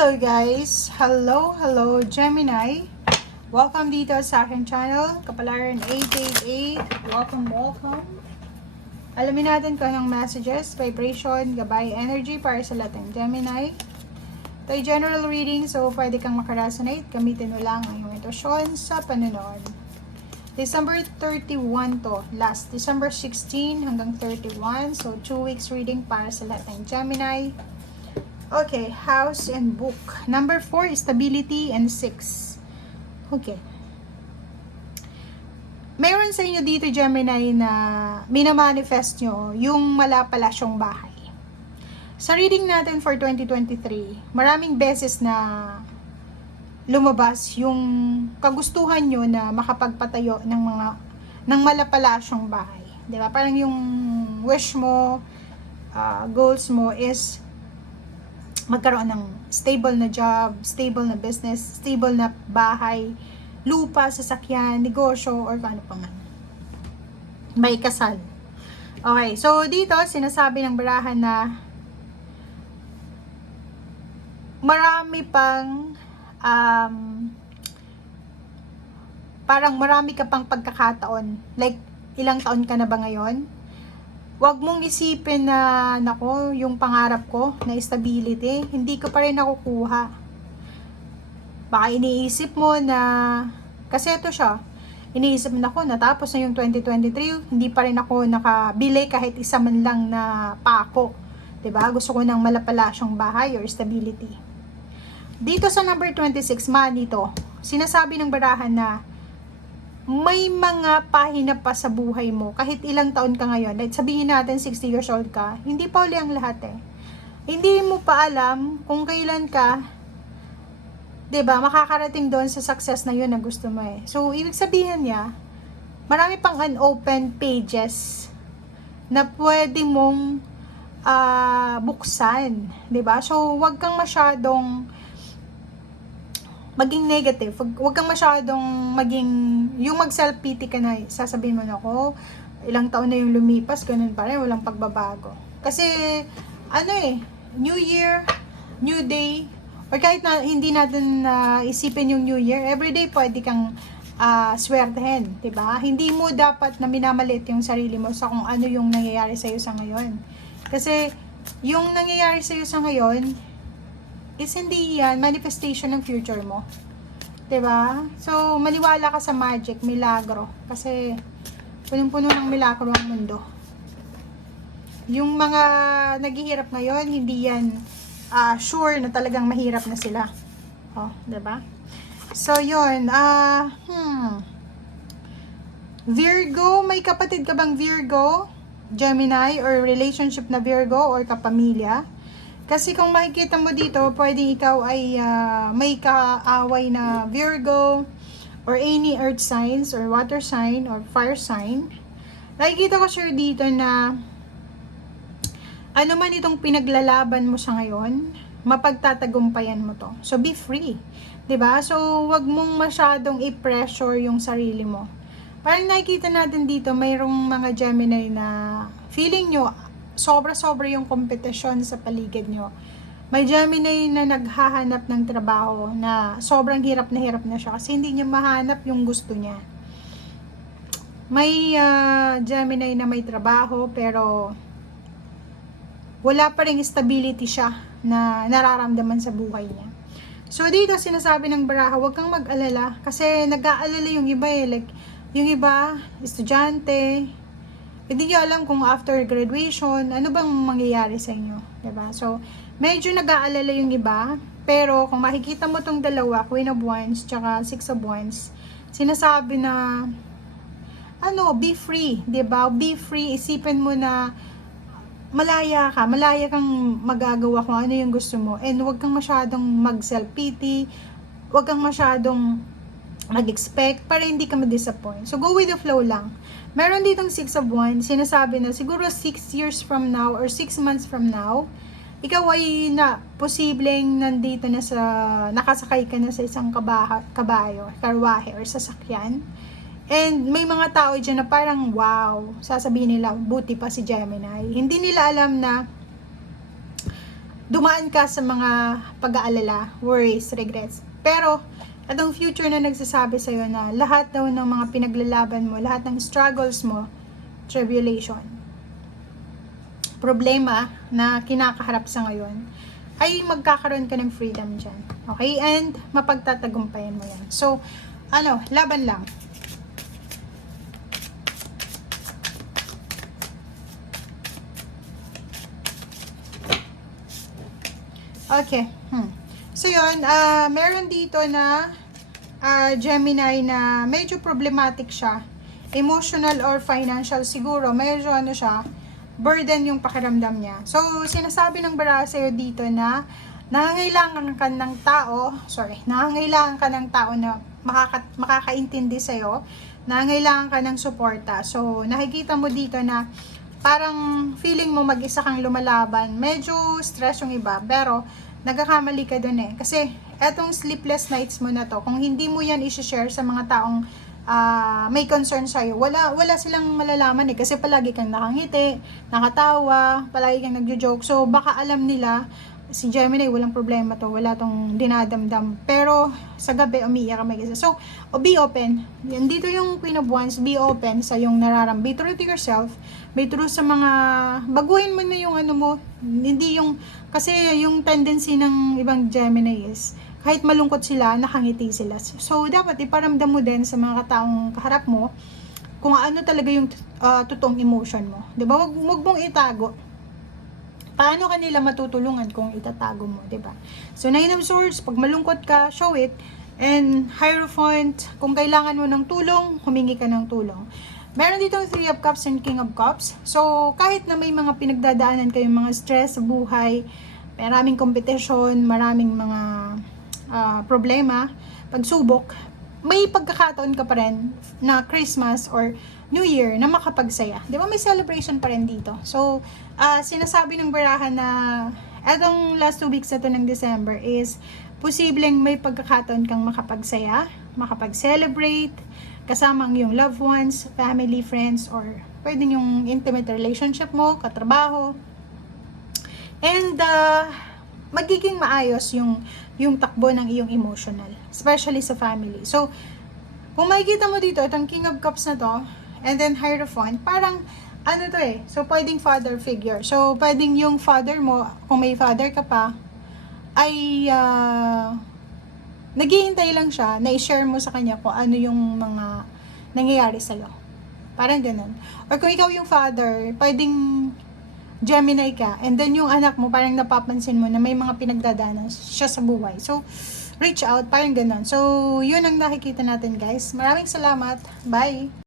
Hello guys! Hello Gemini! Welcome dito sa aking channel, Kapalaran 888. Welcome! Alamin natin kung anong messages, vibration, gabay, energy para sa lahat ng Gemini. Ito ay general reading, so pwede kang makaresonate. Gamitin mo lang ang iyong intuition sa panonood. December 31 to, last December 16 hanggang 31. So 2 weeks reading para sa lahat ng Gemini. Okay, house and book. Number 4, stability, and 6. Okay. Mayroon sa inyo dito, Gemini, na minamanifest nyo yung malapalasyong bahay. Sa reading natin for 2023, maraming beses na lumabas yung kagustuhan nyo na makapagpatayo ng malapalasyong bahay. Diba? Parang yung wish mo, goals mo is magkaroon ng stable na job, stable na business, stable na bahay, lupa, sasakyan, negosyo, or paano pa man. May kasal. Okay, so dito, sinasabi ng barahan na marami pang parang marami ka pang pagkakataon. Like, ilang taon ka na ba ngayon? Huwag mong isipin na, nako, yung pangarap ko na stability, hindi ko pa rin nakukuha. Baka iniisip mo na, kasi ito siya, iniisip mo na ako, natapos na yung 2023, hindi pa rin ako nakabili kahit isa man lang na pako. Diba? Gusto ko ng malapalasyong bahay or stability. Dito sa number 26, money to, sinasabi ng barahan na, may mga pahina pa sa buhay mo, kahit ilang taon ka ngayon, like sabihin natin 60 years old ka, hindi pa uli ang lahat eh. Hindi mo pa alam kung kailan ka, 'di ba, makakarating doon sa success na yun na gusto mo eh. So, ibig sabihin niya, marami pang unopened pages na pwede mong buksan, 'di ba? So, wag kang masyadong maging negative, wag kang masyadong maging, yung mag-self-pity ka na, sasabihin mo na ako, ilang taon na yung lumipas, ganun pa rin, walang pagbabago. Kasi, New Year, New Day, or kahit na hindi natin isipin yung New Year, everyday pwede kang swertehin, diba? Hindi mo dapat na minamalit yung sarili mo sa kung ano yung nangyayari sa'yo sa ngayon. Kasi, yung nangyayari sa'yo sa ngayon, is hindi yan manifestation ng future mo. 'Di ba? So, maniwala ka sa magic, milagro. Kasi, punong-puno ng milagro ang mundo. Yung mga naghihirap ngayon, hindi yan sure na talagang mahirap na sila. Oh, 'di ba? So, yun. Virgo, may kapatid ka bang Virgo? Gemini, or relationship na Virgo, or kapamilya? Kasi kung makikita mo dito, pwedeng ikaw ay may kaaway na Virgo, or any earth signs, or water sign, or fire sign. Nakikita ko sure dito na ano man itong pinaglalaban mo sa ngayon, mapagtatagumpayan mo to. So, be free. 'Di ba? So, wag mong masyadong i-pressure yung sarili mo. Parang nakikita natin dito, mayroong mga Gemini na feeling nyo, sobra-sobra yung kompetisyon sa paligid nyo. May Gemini na naghahanap ng trabaho na sobrang hirap na siya kasi hindi niya mahanap yung gusto niya. May Gemini na may trabaho pero wala pa ring stability siya na nararamdaman sa buhay niya. So dito sinasabi ng baraha, huwag kang mag-alala kasi nag-aalala yung iba eh. Like, yung iba, estudyante, hindi nyo alam kung after graduation, ano bang mangyayari sa inyo, diba? So, medyo nag-aalala yung iba, pero kung makikita mo tong dalawa, Queen of Wands, tsaka Six of Wands, sinasabi na, be free, diba? Be free, isipin mo na, malaya kang magagawa kung ano yung gusto mo, and huwag kang masyadong mag-self-pity, huwag kang masyadong mag-expect para hindi ka ma-disappoint. So, go with the flow lang. Meron ditong 6 of Wands, sinasabi na siguro 6 years from now or 6 months from now, ikaw ay posibleng nandito na sa, nakasakay ka na sa isang kabayo, karwahe, or sasakyan. And may mga tao dyan na parang, wow, sasabihin nila, buti pa si Gemini. Hindi nila alam na dumaan ka sa mga pag-aalala, worries, regrets. Pero, itong future na nagsasabi sa'yo na lahat daw ng mga pinaglalaban mo, lahat ng struggles mo, tribulation, problema na kinakaharap sa ngayon, ay magkakaroon ka ng freedom dyan. Okay? And, mapagtatagumpayan mo yan. So, laban lang. Okay. So, yun, meron dito na Gemini na medyo problematic siya. Emotional or financial siguro. Medyo siya, burden yung pakiramdam niya. So, sinasabi ng baraha sa'yo dito na nangangailangan ka ng tao na makakaintindi sa'yo, nangangailangan ka ng suporta. So, nakikita mo dito na parang feeling mo mag-isa kang lumalaban. Medyo stress yung iba, pero nagkakamali ka dun eh. Kasi, etong sleepless nights mo na to, kung hindi mo yan i-share sa mga taong may concern sa'yo, wala silang malalaman eh. Kasi palagi kang nakangiti, nakatawa, palagi kang nagjo-joke. So, baka alam nila, si Gemini, walang problema to, wala tong dinadamdam. Pero, sa gabi, umiiyak ka mag-isa. So, be open. Yan, dito yung Queen of Wands, be open sa yung nararam. Be true to yourself. Be true sa mga, baguhin mo na yung mo. Hindi yung, kasi yung tendency ng ibang Gemini is, kahit malungkot sila, nakangiti sila. So, dapat iparamdam mo din sa mga taong kaharap mo, kung ano talaga yung totoong emotion mo. Diba? Wag mong itago. Paano kanila matutulungan kung itatago mo, 'di ba? So, Nine of Swords, pag malungkot ka, show it. And Hierophant, kung kailangan mo ng tulong, humingi ka ng tulong. Meron dito Three of Cups and King of Cups. So, kahit na may mga pinagdadaanan kayong mga stress sa buhay, maraming competition, maraming mga problema, pagsubok, may pagkakataon ka pa rin na Christmas or New Year na makapagsaya. Di ba may celebration pa rin dito? So, sinasabi ng baraha na etong last 2 weeks na to ng December is posibleng may pagkakataon kang makapagsaya, makapag-celebrate, kasama ang iyong loved ones, family, friends, or pwedeng yung intimate relationship mo, katrabaho. And, magiging maayos yung takbo ng iyong emotional, especially sa family. So, kung makikita mo dito, itong King of Cups na to, and then Hierophant, parang, so pwedeng father figure. So, pwedeng yung father mo, kung may father ka pa, ay, naghihintay lang siya na i-share mo sa kanya kung ano yung mga nangyayari sa'yo. Parang ganun. Or kung ikaw yung father, pwedeng Gemini ka, and then yung anak mo, parang napapansin mo na may mga pinagdadaanan siya sa buhay. So, reach out, parang ganun. So, yun ang nakikita natin, guys. Maraming salamat. Bye!